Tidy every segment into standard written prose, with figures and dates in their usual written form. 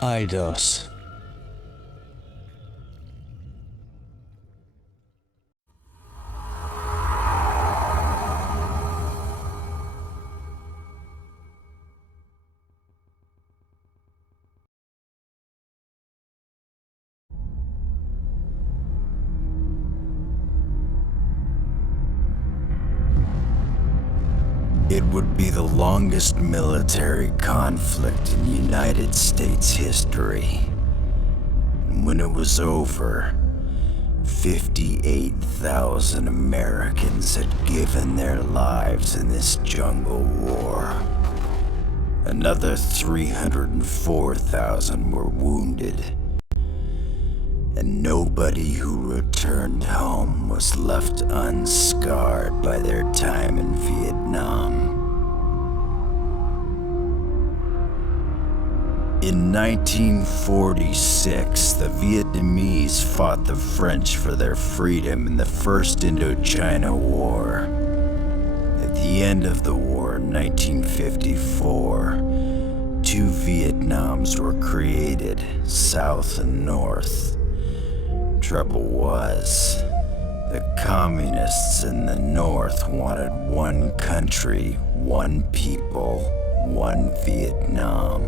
Eidos. It would be the longest military conflict in United States history. And when it was over, 58,000 Americans had given their lives in this jungle war. Another 304,000 were wounded. And nobody who returned home was left unscarred by their time in Vietnam. In 1946, the Vietnamese fought the French for their freedom in the First Indochina War. At the end of the war in 1954, two Vietnams were created, South and North. Trouble was, the communists in the North wanted one country, one people, one Vietnam.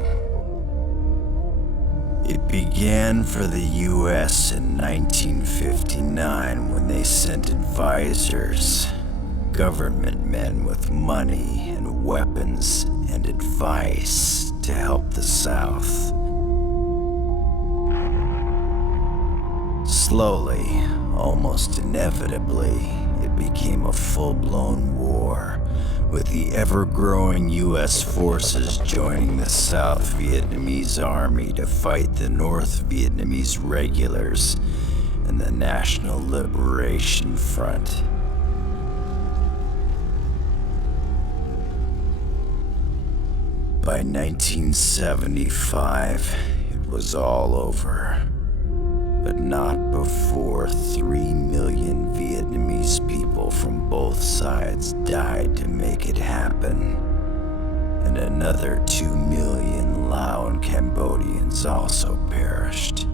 It began for the US in 1959 when they sent advisors, government men with money and weapons and advice to help the South. Slowly, almost inevitably, it became a full-blown war, with the ever-growing US forces joining the South Vietnamese army to fight the North Vietnamese regulars and the National Liberation Front. By 1975, it was all over. But not before 3 million Vietnamese people from both sides died to make it happen. And another 2 million Lao and Cambodians also perished.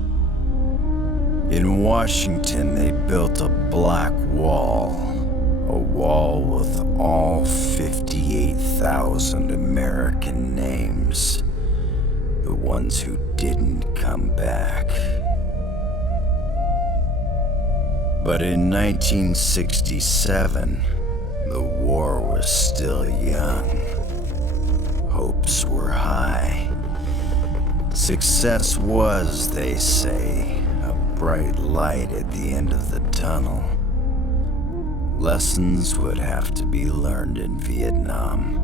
In Washington, they built a black wall. A wall with all 58,000 American names. The ones who didn't come back. But in 1967, the war was still young. Hopes were high. Success was, they say, a bright light at the end of the tunnel. Lessons would have to be learned in Vietnam.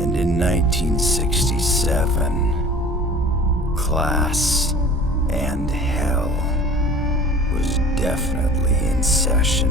And in 1967, class and hell was definitely in session.